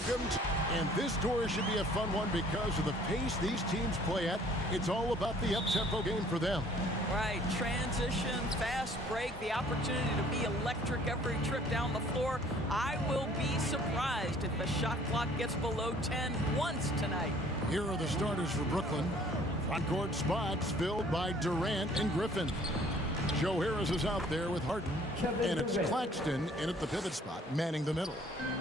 welcomed. And this tour should be a fun one because of the pace these teams play at. It's all about the up-tempo game for them. Right, transition, fast break, the opportunity to be electric every trip down the floor. I will be surprised if the shot clock gets below 10 once tonight. Here are the starters for Brooklyn. Front court spots filled by Durant and Griffin. Joe Harris is out there with Harden, and it's Claxton in at the pivot spot, manning the middle.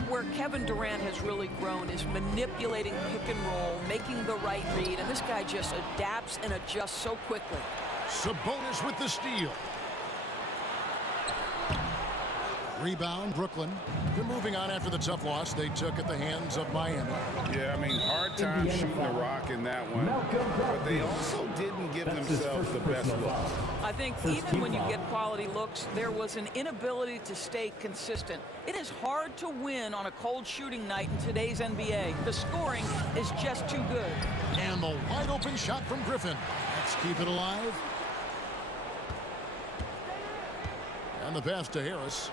Where Kevin Durant has really grown is manipulating pick and roll, making the right read, and this guy just adapts and adjusts so quickly. Sabonis with the steal. Rebound, Brooklyn. They're moving on after the tough loss they took at the hands of Miami. Yeah, I mean, hard time shooting the rock in that one. But they also didn't give themselves the best look. I think even when you get quality looks, there was an inability to stay consistent. It is hard to win on a cold shooting night in today's NBA. The scoring is just too good. And the wide open shot from Griffin. Let's keep it alive. And the pass to Harris.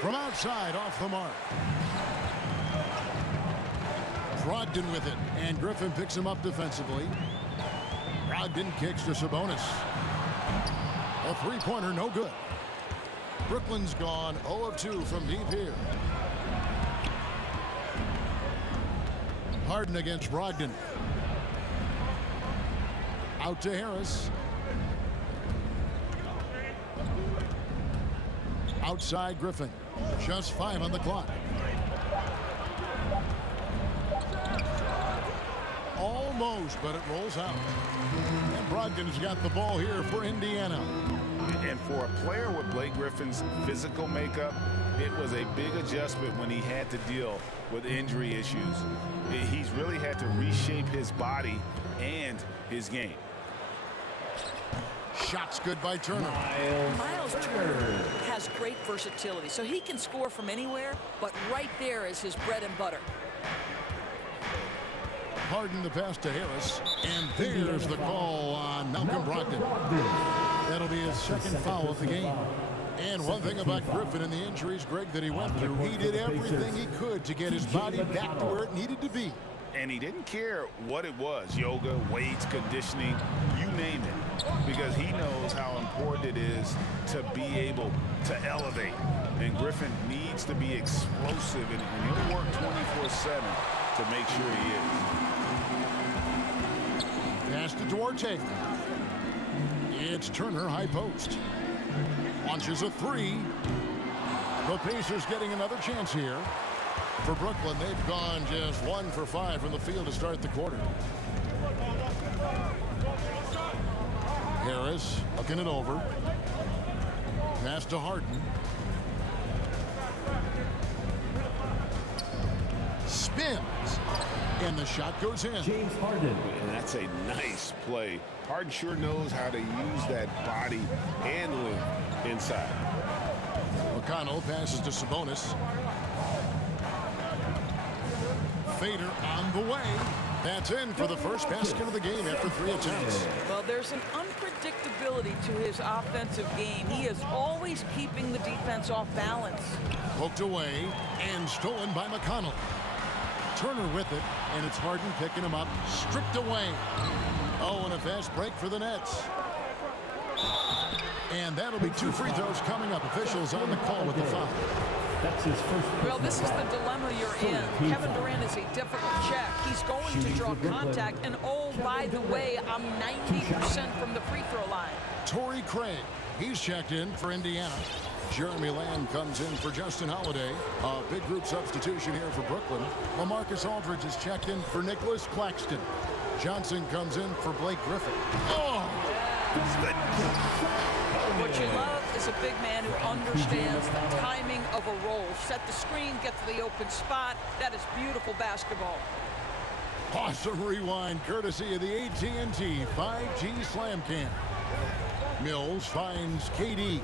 From outside, off the mark. Brogdon with it, and Griffin picks him up defensively. Brogdon kicks to Sabonis. A three-pointer, no good. Brooklyn's gone 0 of 2 from deep here. Harden against Brogdon. Out to Harris. Outside Griffin. Just 5 on the clock. Almost, but it rolls out. And Brogdon's got the ball here for Indiana. And for a player with Blake Griffin's physical makeup, it was a big adjustment when he had to deal with injury issues. He's really had to reshape his body and his game. Shots good by Turner. Miles Turner has great versatility, so he can score from anywhere, but right there is his bread and butter. Harden the pass to Harris, and there's the call on Malcolm Brogdon. That'll be his second foul of the game. And one thing about Griffin and the injuries, Greg, that he went through, he did everything he could to get his body back to where it needed to be. And he didn't care what it was, yoga, weights, conditioning, you name it, because he knows how important it is to be able to elevate. And Griffin needs to be explosive, and he'll work 24/7 to make sure he is. Pass to Duarte. It's Turner, high post. Launches a three. The Pacers getting another chance here. For Brooklyn, they've gone just 1 for 5 from the field to start the quarter. Harris looking it over. Pass to Harden. Spins. And the shot goes in. James Harden. And that's a nice play. Harden sure knows how to use that body and length inside. McConnell passes to Sabonis. Fader on the way. That's in for the first basket of the game after 3 attempts. Well, there's an unpredictability to his offensive game. He is always keeping the defense off balance. Poked away and stolen by McConnell. Turner with it, and it's Harden picking him up, stripped away. Oh, and a fast break for the Nets. And that'll be 2 free throws coming up. Officials on the call with the foul. That's his first. Well, this is the dilemma you're in. Kevin Durant is a difficult check. He's going to draw contact, and oh, by the way, I'm 90% from the free throw line. Torrey Craig, he's checked in for Indiana. Jeremy Lamb comes in for Justin Holiday. A big group substitution here for Brooklyn. LaMarcus Aldridge is checked in for Nicholas Claxton. Johnson comes in for Blake Griffin. Oh! What you love is a big man who understands the timing of a roll. Set the screen, get to the open spot. That is beautiful basketball. Awesome rewind courtesy of the AT&T 5G Slam Cam. Mills finds KD.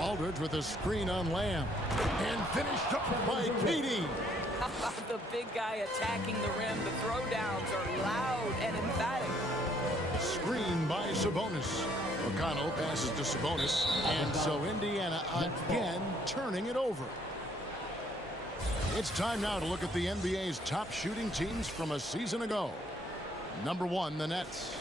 Aldridge with a screen on Lamb. And finished up by KD. How about the big guy attacking the rim? The throwdowns are loud and emphatic. Screen by Sabonis. McConnell passes to Sabonis. And so Indiana again turning it over. It's time now to look at the NBA's top shooting teams from a season ago. Number 1, the Nets.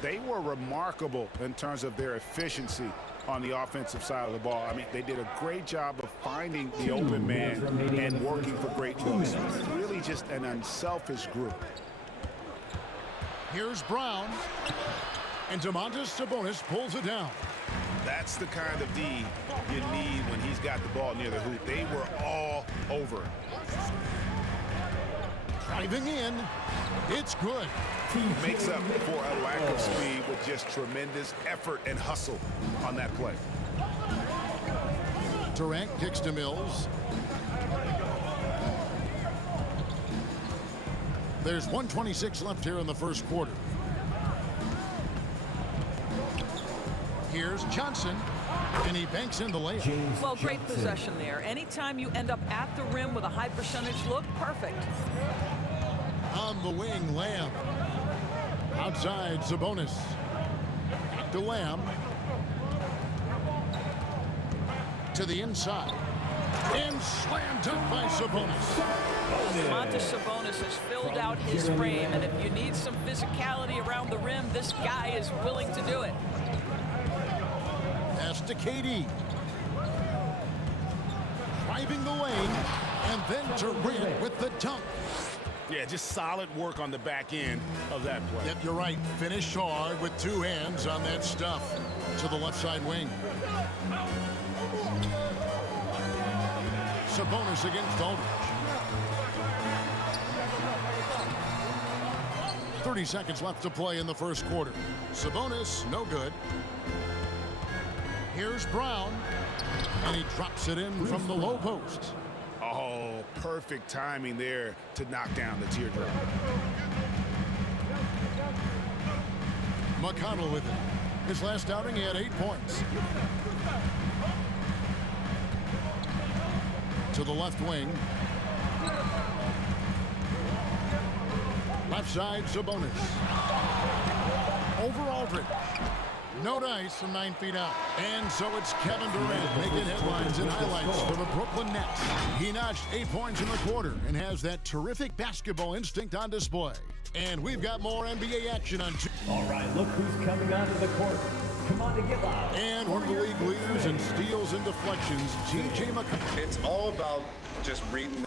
They were remarkable in terms of their efficiency on the offensive side of the ball. I mean, they did a great job of finding the open man and working for great looks. Really just an unselfish group. Here's Brown. And Domantas Sabonis pulls it down. That's the kind of D you need when he's got the ball near the hoop. They were all over it. Driving in. It's good. Makes up for a lack of speed with just tremendous effort and hustle on that play. Durant kicks to Mills. There's 1:26 left here in the first quarter. Here's Johnson, and he banks in the layup. Well, great possession there. Anytime you end up at the rim with a high percentage look, perfect. On the wing, Lamb. Outside, Sabonis. Back to Lamb. To the inside. And slam dunk by Sabonis. Domantas Sabonis has filled out his frame, and if you need some physicality around the rim, this guy is willing to do it. Pass to KD. Driving the lane, and then Durant with the dunk. Yeah, just solid work on the back end of that play. Yep, you're right. Finished hard with 2 hands on that stuff. To the left side wing. Sabonis against Aldridge. 30 seconds left to play in the first quarter. Sabonis, no good. Here's Brown, and he drops it in from the low post. Oh, perfect timing there to knock down the teardrop. McConnell with it. His last outing, he had 8 points. To the left wing. Left side, Sabonis. Over Aldridge. No dice from 9 feet out. And so it's Kevin Durant making headlines and highlights for the Brooklyn Nets. He notched 8 points in the quarter and has that terrific basketball instinct on display. And we've got more NBA action on All right, look who's coming onto the court. Come on to get loud. And one of the league leaders in steals and deflections, T.J. McConnell. It's all about just reading.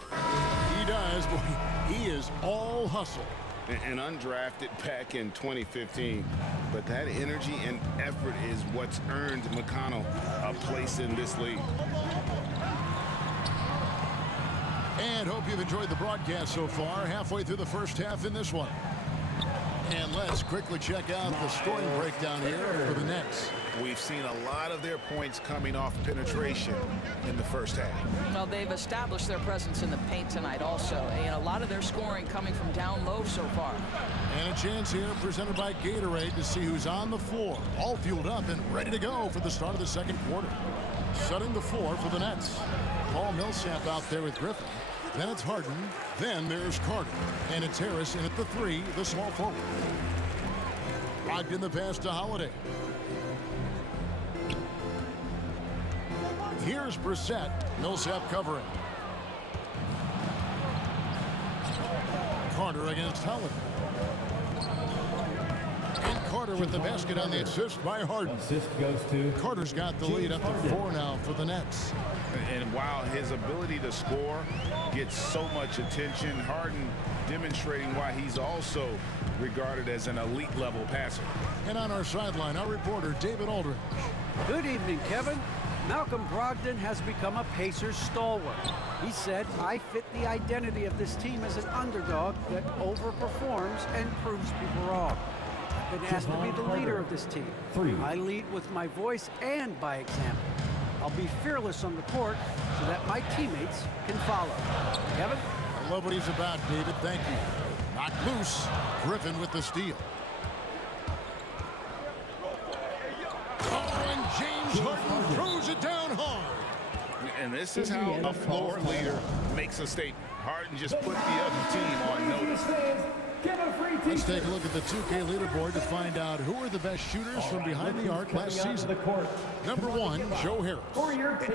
He does, boy. He is all hustle. And undrafted back in 2015. But that energy and effort is what's earned McConnell a place in this league. And hope you've enjoyed the broadcast so far. Halfway through the first half in this one. And let's quickly check out the scoring breakdown here for the Nets. We've seen a lot of their points coming off penetration in the first half. Well, they've established their presence in the paint tonight also, and a lot of their scoring coming from down low so far. And a chance here presented by Gatorade to see who's on the floor. All fueled up and ready to go for the start of the second quarter. Setting the floor for the Nets. Paul Millsap out there with Griffin. Then it's Harden. Then there's Carter. And it's Harris in at the 3, the small forward. Locked in the pass to Holiday. Here's Brissett. Millsap covering. Carter against Holiday. And Carter with the basket on the assist by Harden. Assist goes to Carter's got the lead up to 4 now for the Nets. And while his ability to score gets so much attention, Harden demonstrating why he's also regarded as an elite level passer. And on our sideline, our reporter David Aldridge. Good evening, Kevin. Malcolm Brogdon has become a Pacers stalwart. He said, "I fit the identity of this team as an underdog that overperforms and proves people wrong. I've been asked to be the leader of this team. I lead with my voice and by example. I'll be fearless on the court so that my teammates can follow." Kevin? I love what he's about, David. Thank you. Knocked loose. Griffin with the steal. Oh, and James Harden throws it down hard. And this is how a floor leader makes a statement. Harden just put the other team on notice. Let's take a look at the 2K leaderboard to find out who are the best shooters from behind the arc last season. Number 1, Joe Harris.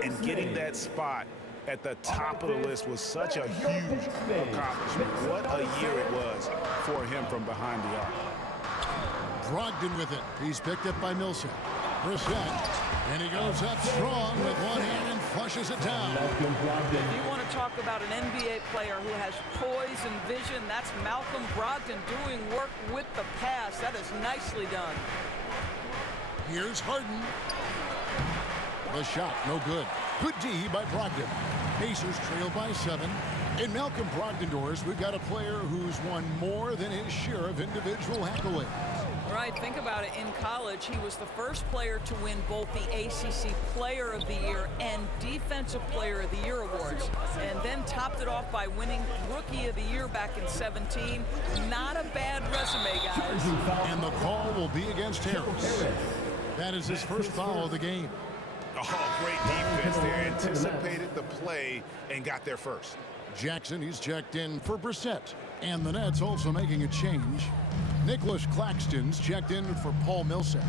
And getting that spot at the top of the list was such a huge accomplishment. What a year it was for him from behind the arc. Brogdon with it. He's picked up by Millsap. Brissett. And he goes up strong with one hand and flushes it down. If you want to talk about an NBA player who has poise and vision, that's Malcolm Brogdon doing work with the pass. That is nicely done. Here's Harden. The shot, no good. Good D by Brogdon. Pacers trail by 7. In Malcolm Brogdon doors, we've got a player who's won more than his share of individual accolades. Right, think about it. In college, he was the first player to win both the ACC Player of the Year and Defensive Player of the Year awards, and then topped it off by winning Rookie of the Year back in 17. Not a bad resume, guys. And the call will be against Harris. That is his first foul of the game. Oh, great defense there. Anticipated the play and got there first. Jackson, he's checked in for Brissett. And the Nets also making a change. Nicholas Claxton's checked in for Paul Millsap.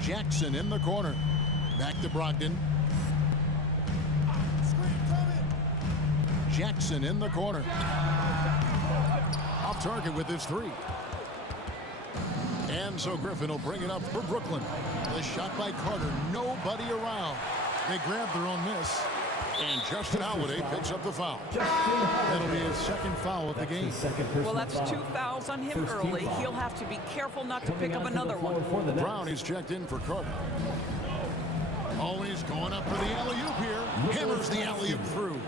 Jackson in the corner. Back to Brogdon. Jackson in the corner. Off target with his 3. And so Griffin will bring it up for Brooklyn. The shot by Carter. Nobody around. They grab their own miss. And Justin Holiday picks up the foul. That'll be his second foul of the game. Well, that's 2 fouls on him early. He'll have to be careful not to pick up another one. Brown is checked in for Carter. Always going up for the alley-oop here. Hammers the alley-oop through.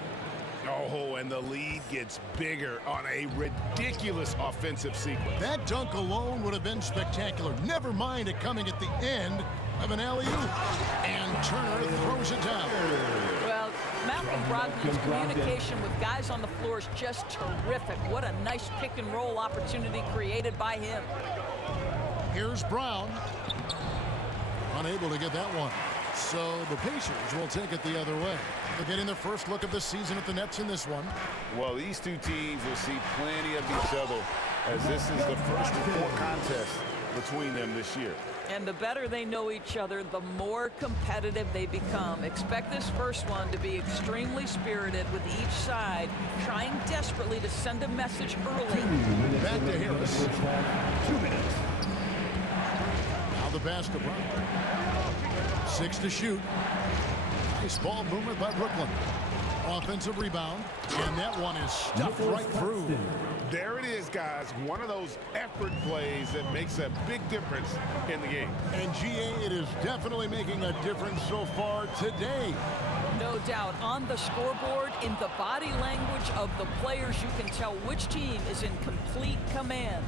Oh, and the lead gets bigger on a ridiculous offensive sequence. That dunk alone would have been spectacular. Never mind it coming at the end of an alley-oop. And Turner throws it down. Well, Malcolm Brogdon's communication with guys on the floor is just terrific. What a nice pick-and-roll opportunity created by him. Here's Brown. Unable to get that one. So the Pacers will take it the other way. They're getting their first look of the season at the Nets in this one. Well, these two teams will see plenty of each other as this is the first of 4 contests between them this year. And the better they know each other, the more competitive they become. Expect this first one to be extremely spirited, with each side trying desperately to send a message early. Back to Harris. 2 minutes. Now the basketball. 6 to shoot. Nice ball movement by Brooklyn. Offensive rebound. And that one is stuffed right through. There it is, guys. One of those effort plays that makes a big difference in the game. And GA, it is definitely making a difference so far today. No doubt. On the scoreboard, in the body language of the players, you can tell which team is in complete command.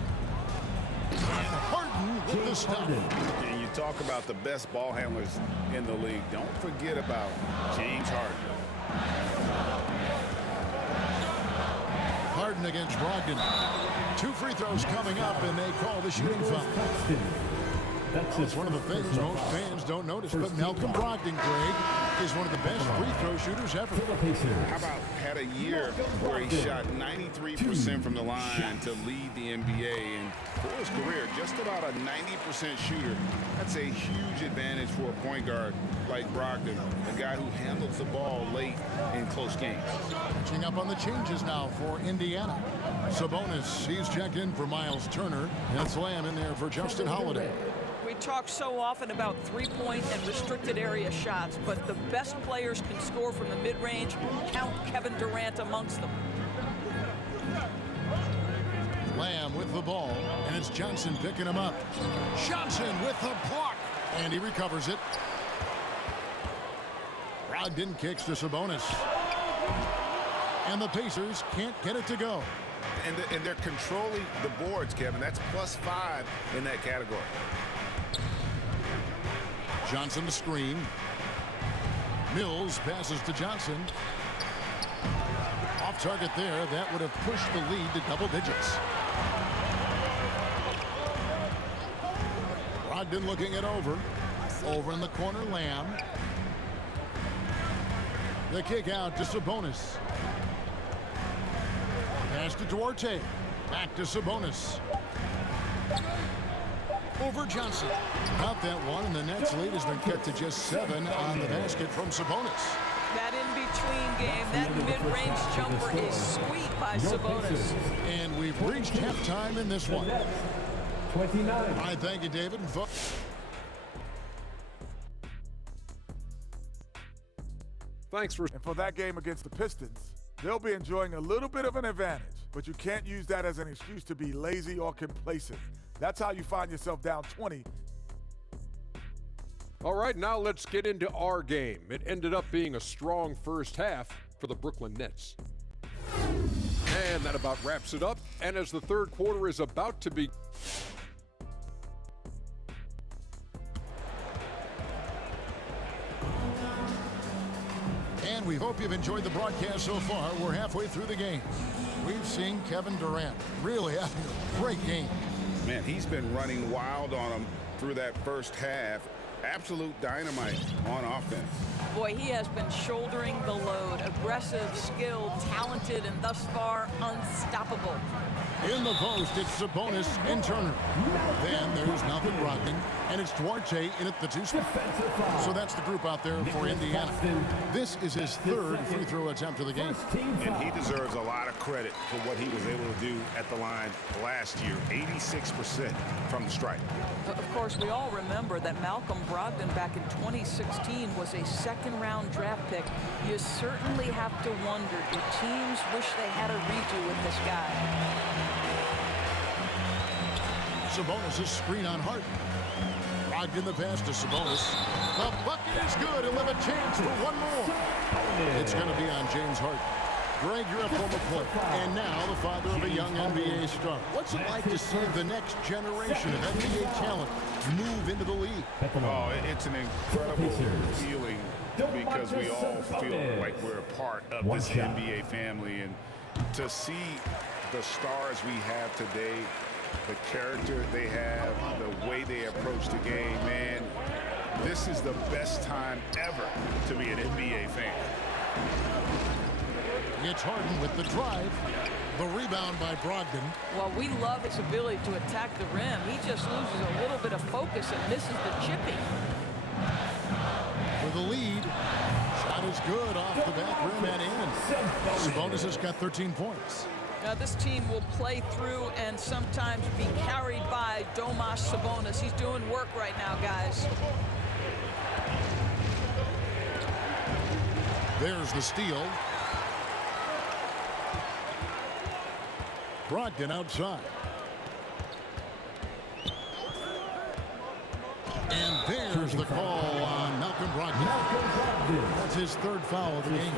And Harden with the stop. And you talk about the best ball handlers in the league. Don't forget about James Harden. Harden against Brogdon. 2 free throws coming up, and they call the shooting foul. It's one of the things most fans don't notice, but Malcolm Brogdon, Greg, is one of the best free throw shooters ever. How about had a year where he shot 93% from the line to lead the NBA, and for his career, just about a 90% shooter. That's a huge advantage for a point guard like Brogdon, a guy who handles the ball late in close games. Catching up on the changes now for Indiana. Sabonis, he's checked in for Miles Turner, and Slam in there for Justin Holiday. We talk so often about three-point and restricted area shots, but the best players can score from the mid-range. Count Kevin Durant amongst them. Lamb with the ball, and it's Johnson picking him up. Johnson with the block, and he recovers it. Brogdon kicks to Sabonis. And the Pacers can't get it to go. And they're controlling the boards, Kevin. That's +5 in that category. Johnson the screen. Mills passes to Johnson. Off target there. That would have pushed the lead to double digits. Brogdon looking it over. Over in the corner, Lamb. The kick out to Sabonis. Pass to Duarte. Back to Sabonis. Over Johnson. Got that one, and the Nets lead has been kept to just 7 on the basket from Sabonis. That in-between game, that mid-range jumper is sweet by Sabonis. And we've reached halftime in this one. 29. I thank you, David. Thanks for... And for that game against the Pistons, they'll be enjoying a little bit of an advantage, but you can't use that as an excuse to be lazy or complacent. That's how you find yourself down 20. All right, now let's get into our game. It ended up being a strong first half for the Brooklyn Nets. And that about wraps it up. And as the third quarter is about to be... And we hope you've enjoyed the broadcast so far. We're halfway through the game. We've seen Kevin Durant really having a great game. Man, he's been running wild on them through that first half. Absolute dynamite on offense. Boy, he has been shouldering the load. Aggressive, skilled, talented, and thus far unstoppable. In the post, it's Sabonis and Turner. Then there's Malcolm Brogdon, and it's Duarte in at the two spot. So that's the group out there for Indiana. This is his third free throw attempt of the game. And he deserves a lot of credit for what he was able to do at the line last year. 86% from the stripe. Of course, we all remember that Malcolm Brogdon back in 2016 was a second-round draft pick. You certainly have to wonder, do teams wish they had a redo with this guy? Sabonis' screen on Harden. Brogdon the pass to Sabonis. The bucket is good. He'll have a chance for one more. It's going to be on James Harden. Greg, you're a former player, and now the father of a young NBA star. What's it like to see the next generation of NBA talent move into the league? Oh, it's an incredible feeling because we all feel like we're a part of this NBA family. And to see the stars we have today, the character they have, the way they approach the game, man, this is the best time ever to be an NBA fan. It's Harden with the drive. The rebound by Brogdon. Well, we love his ability to attack the rim. He just loses a little bit of focus and misses the chipping. For the lead. Shot is good off the back rim and in. Sabonis has got 13 points. Now, this team will play through and sometimes be carried by Domas Sabonis. He's doing work right now, guys. There's the steal. Brogdon outside. And there's the call on Malcolm Brogdon. That's his third foul of the game.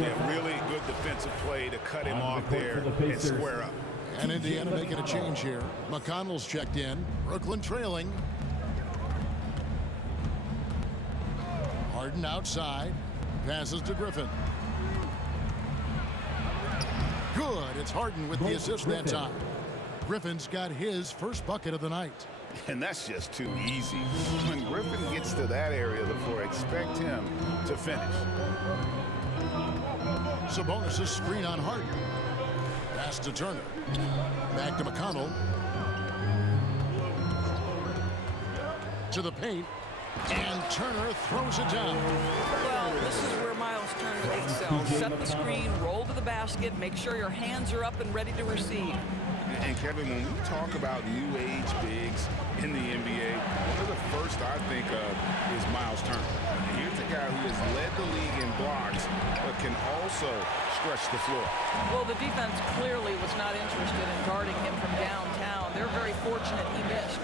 Yeah, really good defensive play to cut him off there and square up. And Indiana making a change here. McConnell's checked in. Brooklyn trailing. Harden outside. Passes to Griffin. Good. It's Harden with the assist that time. Griffin's got his first bucket of the night. And that's just too easy. When Griffin gets to that area of the floor, expect him to finish. Sabonis' screen on Harden. Pass to Turner. Back to McConnell. To the paint. And Turner throws it down. Well, this is where Miles Turner excels. Set the screen, roll to the basket, make sure your hands are up and ready to receive. And Kevin, when we talk about new age bigs in the NBA, one of the first I think of is Miles Turner. Here's a guy who has led the league in blocks, but can also stretch the floor. Well, the defense clearly was not interested in guarding him from downtown. They're very fortunate he missed.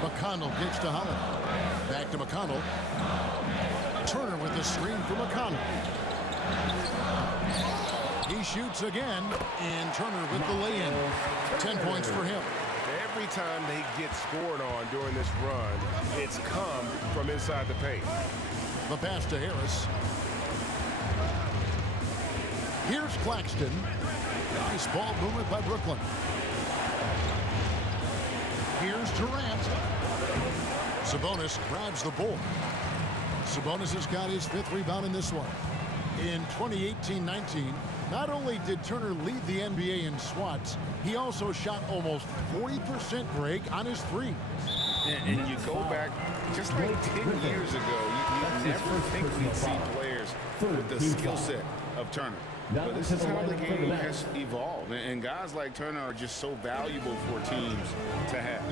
McConnell gives to Holland. Back to McConnell. Turner with the screen for McConnell. He shoots again, and Turner with the lay-in. 10 points for him. Every time they get scored on during this run, it's come from inside the paint. The pass to Harris. Here's Claxton. Nice ball movement by Brooklyn. Here's Durant. Sabonis grabs the ball. Sabonis has got his fifth rebound in this one. In 2018-19, not only did Turner lead the NBA in swats, he also shot almost 40% break on his three. And you go back just like 10 years ago, you never think we'd see players with the skill set of Turner. But this is how the game has evolved. And guys like Turner are just so valuable for teams to have.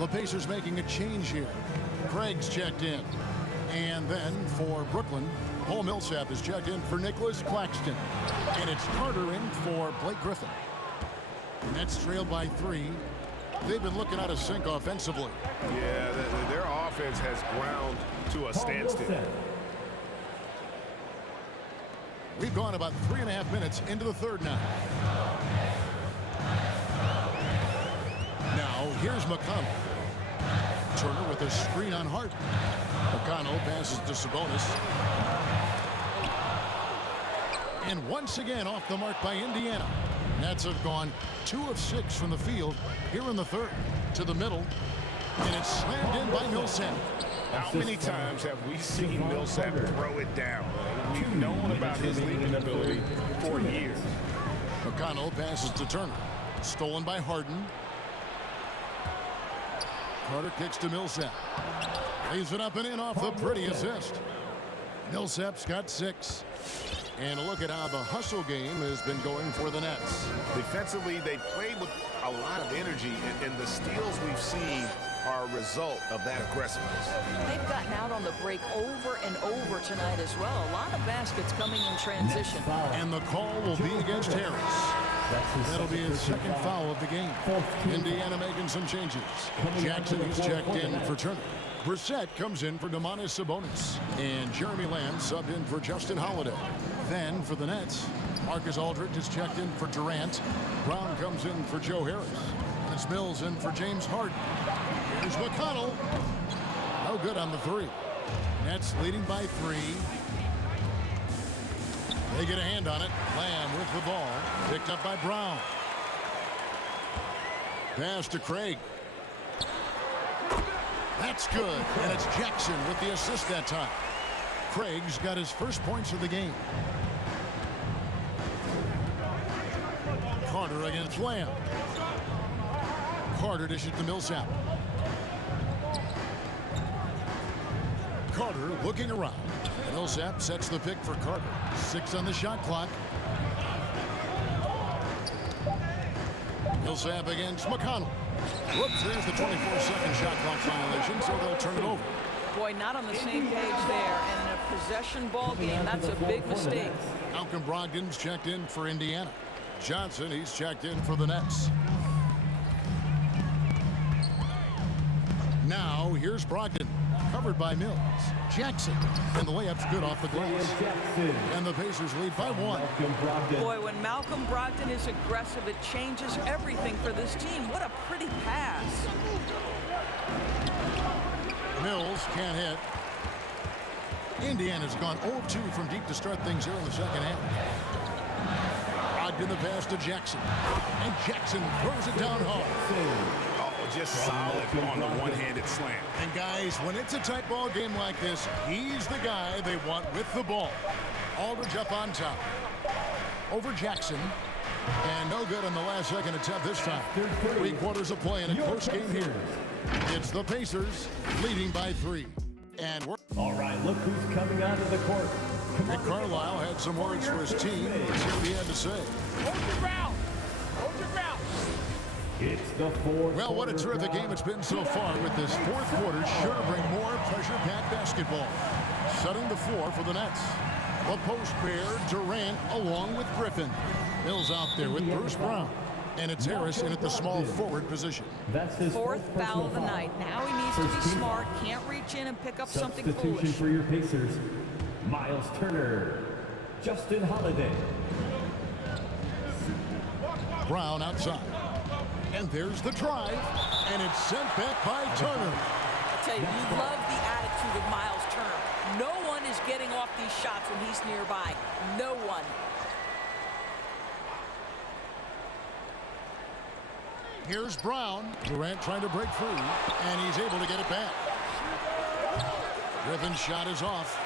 The Pacers making a change here. Craig's checked in. And then for Brooklyn, Paul Millsap is checked in for Nicholas Claxton. And it's Carter in for Blake Griffin. Nets trailed by 3. They've been looking out of sync offensively. Yeah, their offense has ground to a standstill. We've gone about 3.5 minutes into the third now. Now, here's McConnell. Turner with a screen on Hart. McConnell passes to Sabonis. And once again off the mark by Indiana. Nets have gone 2 of 6 from the field here in the third. To the middle. And it's slammed in by Millsap. How many times have we seen Millsap throw it down? We've known about his leading ability for years. McConnell passes to Turner. Stolen by Harden. Carter kicks to Millsap. Lays it up and in off the pretty assist. Millsap's got 6. And look at how the hustle game has been going for the Nets. Defensively, they played with a lot of energy, and the steals we've seen are a result of that aggressiveness. They've gotten out on the break over and over tonight as well. A lot of baskets coming in transition. And the call will be against Harris. That'll be his second foul of the game. Indiana making some changes. Jackson is checked in for Turner. Brissett comes in for Domantas Sabonis. And Jeremy Lamb subbed in for Justin Holiday. Then for the Nets, Marcus Aldridge is checked in for Durant. Brown comes in for Joe Harris. It's Mills in for James Harden. Here's McConnell. No good on the 3. Nets leading by 3. They get a hand on it. Lamb with the ball. Picked up by Brown. Pass to Craig. That's good. And it's Jackson with the assist that time. Craig's got his first points of the game. Carter against Lamb. Carter dishes to Millsap. Carter looking around. Millsap sets the pick for Carter. 6 on the shot clock. Millsap against McConnell. Whoops, there's the 24-second shot clock violation, so they'll turn it over. Boy, not on the same page there. And in a possession ball game, that's a big mistake. Malcolm Brogdon's checked in for Indiana. Johnson, he's checked in for the Nets. Now, here's Brogdon. Covered by Mills. Jackson. And the layup's good off the glass. And the Pacers lead by 1. Boy, when Malcolm Brogdon is aggressive, it changes everything for this team. What a pretty pass. Mills can't hit. Indiana's gone 0-2 from deep to start things here in the second half. Brogdon the pass to Jackson. And Jackson throws it down hard. Just solid on the one-handed slam. And guys, when it's a tight ball game like this, he's the guy they want with the ball. Aldridge up on top. Over Jackson. And no good on the last second attempt this time. 3 quarters of play in a close game here. It's the Pacers leading by 3. And we're... All right, look who's coming onto the court. Rick Carlisle had some words for his team. Let's see what he had to say. Hold your ground. Hold your ground. It's the fourth. Well, what a terrific game it's been so far, with this fourth quarter sure to bring more pressure-packed basketball. Setting the floor for the Nets. The post pair, Durant along with Griffin. Mills out there with Bruce Brown. And it's Harris in at the small forward position. That's his fourth foul of the night. Now he needs to be smart. Can't reach in and pick up something foolish. Substitution for your Pacers. Miles Turner. Justin Holiday. Brown outside. And there's the drive. And it's sent back by Turner. I tell you, you love the attitude of Miles Turner. No one is getting off these shots when he's nearby. No one. Here's Brown. Durant trying to break free. And he's able to get it back. Griffin's shot is off.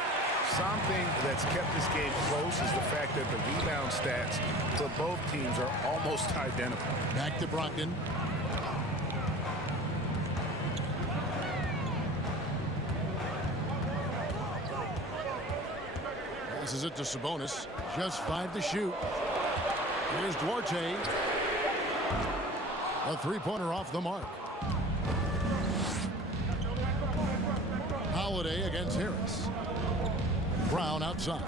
Something that's kept this game close is the fact that the rebound stats for both teams are almost identical. Back to Brogdon. Passes it to Sabonis. Just 5 to shoot. Here's Duarte. A three-pointer off the mark. Holiday against Harris. Brown outside.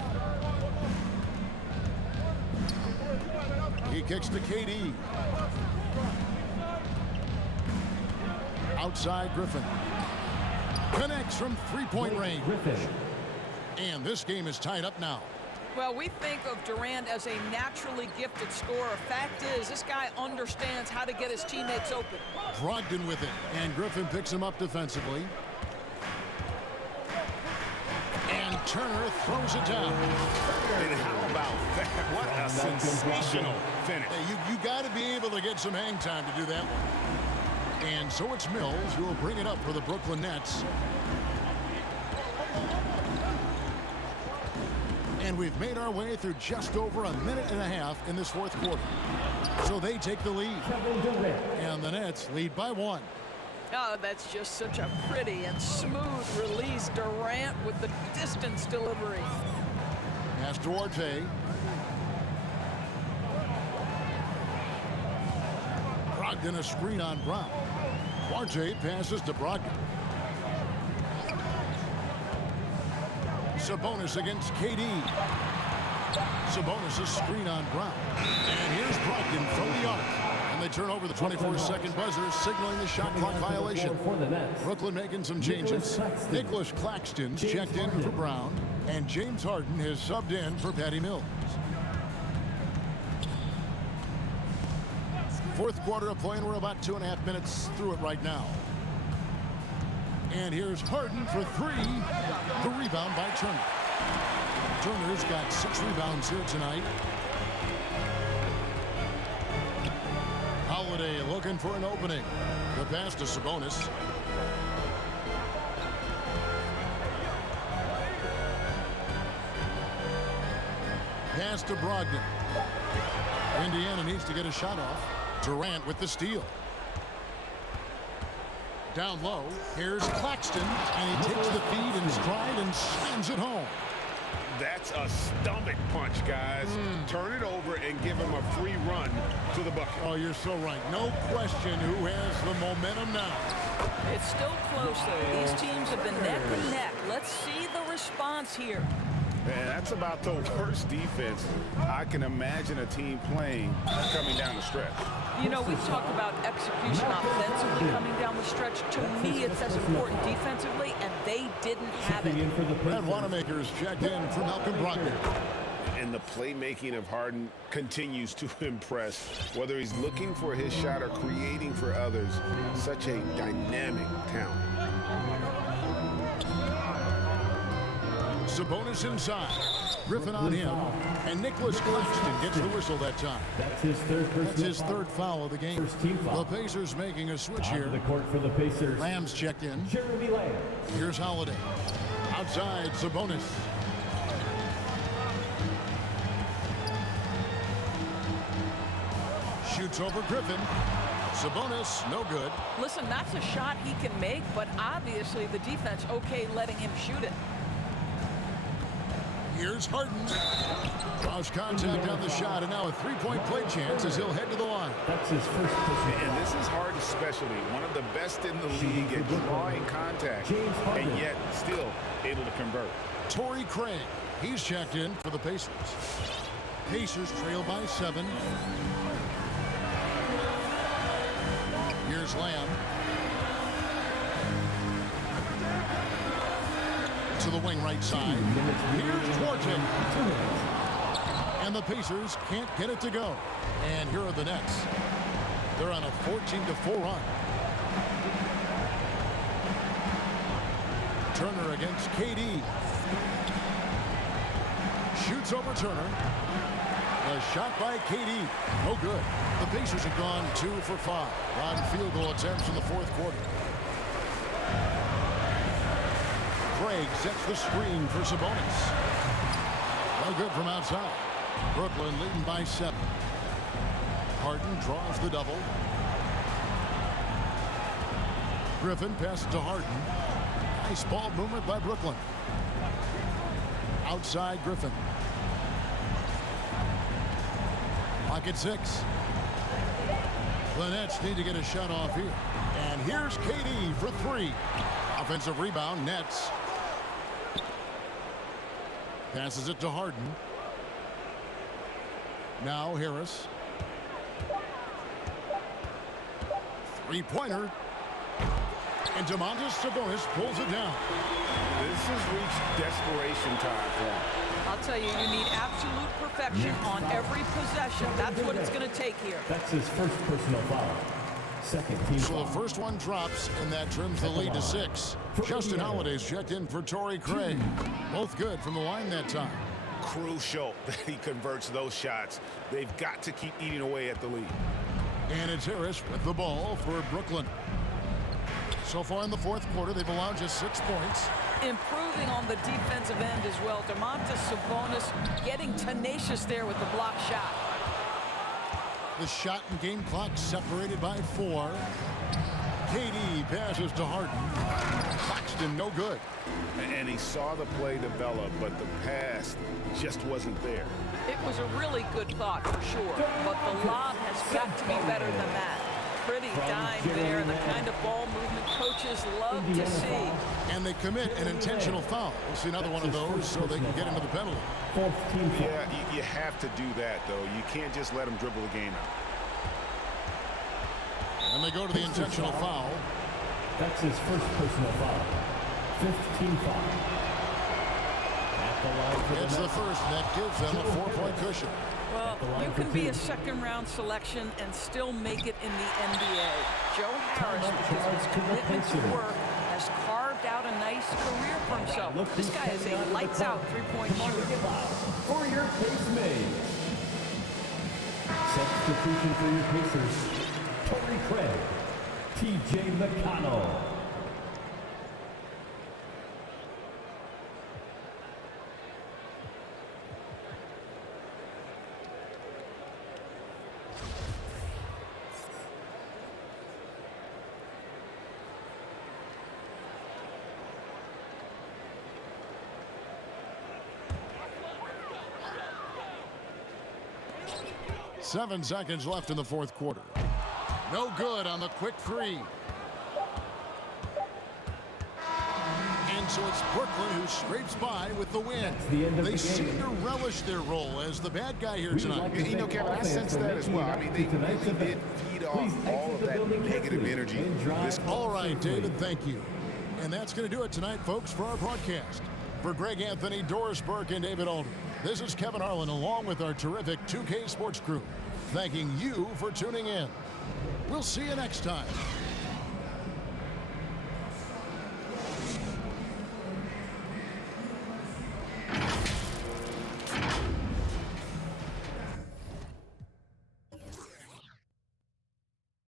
He kicks to KD. Outside Griffin. Connects from three-point range. And this game is tied up now. Well, we think of Durant as a naturally gifted scorer. Fact is, this guy understands how to get his teammates open. Brogdon with it, and Griffin picks him up defensively. And Turner throws it down. And how about that? What a sensational finish. Hey, you got to be able to get some hang time to do that one. And so it's Mills who will bring it up for the Brooklyn Nets. And we've made our way through just over a minute and a half in this fourth quarter. So they take the lead. And the Nets lead by 1. Oh, that's just such a pretty and smooth release. Durant with the distance delivery. Pass Duarte. Brogdon a screen on Brown. Duarte passes to Brogdon. Sabonis against KD. Sabonis a screen on Brown. And here's Brogdon from the arc. And they turn over the 24-second buzzer, signaling the shot clock violation. Brooklyn making some changes. Nicholas Claxton's checked in for Brown. And James Harden has subbed in for Patty Mills. Fourth quarter of play, and we're about 2.5 minutes through it right now. And here's Harden for 3. The rebound by Turner. Turner's got 6 rebounds here tonight. Holiday looking for an opening. The pass to Sabonis. Pass to Brogdon. Indiana needs to get a shot off. Durant with the steal. Down low, here's Claxton, and he takes the feed in stride and slams it home. That's a stomach punch, guys. Turn it over and give him a free run to the bucket. Oh, you're so right. No question who has the momentum now. It's still close, though. These teams have been neck and neck. Let's see the response here. Man, that's about the worst defense I can imagine a team playing coming down the stretch. You know, we talk about execution offensively coming down the stretch. To me, it's as important defensively, and they didn't have it. And Wanamaker's checked in for Malcolm Brogdon. And the playmaking of Harden continues to impress. Whether he's looking for his shot or creating for others, such a dynamic talent. Sabonis inside. Griffin on him. And Nicholas Claxton gets the whistle that time. That's his third personal That's his third foul of the game. First team foul. The Pacers making a switch here. The court for the Pacers. Lamb's checked in. Jeremy Lamb. Here's Holiday. Outside, Sabonis. Shoots over Griffin. Sabonis, no good. Listen, that's a shot he can make, but obviously the defense okay letting him shoot it. Here's Harden. Draws contact on the shot, and now a three-point play chance as he'll head to the line. That's his first personal. And this is Harden's specialty. One of the best in the league at drawing contact, and yet still able to convert. Torrey Craig, he's checked in for the Pacers. Pacers trail by 7. Here's Lamb. To the wing right side. Here's Duarte. And the Pacers can't get it to go. And here are the Nets. They're on a 14-4 run. Turner against KD. Shoots over Turner. A shot by KD. No good. The Pacers have gone 2 for 5 on field goal attempts in the fourth quarter. Craig sets the screen for Sabonis. No good from outside. Brooklyn leading by 7. Harden draws the double. Griffin passes to Harden. Nice ball movement by Brooklyn. Outside Griffin. Pocket 6. The Nets need to get a shot off here. And here's KD for 3. Offensive rebound, Nets. Passes it to Harden. Now Harris. Three-pointer. And Domantas Sabonis pulls it down. This has reached desperation time for him. I'll tell you, you need absolute perfection on every possession. That's what it's going to take here. That's his first personal foul. Second team So foul. the first one drops, and that trims the lead to 6. Justin Holiday's checked in for Torrey Craig. Both good from the line that time. Crucial that he converts those shots. They've got to keep eating away at the lead. And it's Harris with the ball for Brooklyn. So far in the fourth quarter, they've allowed just 6 points. Improving on the defensive end as well. Domantas Sabonis getting tenacious there with the block shot. The shot and game clock separated by 4. KD passes to Harden. Claxton no good. And he saw the play develop, but the pass just wasn't there. It was a really good thought for sure, but the lob has got to be better than that. Pretty dime there, the kind of ball movement coaches love to see. And they commit an intentional foul. We'll see another one of those so they can get into the penalty. Yeah, you have to do that, though. You can't just let them dribble the game out. And they go to the intentional foul. That's his first personal foul. 15 foul. At the line for It's the first that gives them a 4-point cushion. Well, you can be a second-round selection and still make it in the NBA. Joe Harris, because of his commitment to work, has carved out a nice career for himself. This guy is a lights-out three-point shooter. For your Pace made. Substitution for your Pacers. Torrey Craig. T.J. McConnell. Seven seconds left in the fourth quarter. No good on the quick 3. And so it's Brooklyn who scrapes by with the win. They seem to relish their role as the bad guy here tonight. You know, Kevin, I sense that as well. I mean, they really did feed off all of that negative energy. All right, David, thank you. And that's going to do it tonight, folks, for our broadcast. For Greg Anthony, Doris Burke, and David Aldridge, this is Kevin Harlan along with our terrific 2K Sports crew, thanking you for tuning in. We'll see you next time.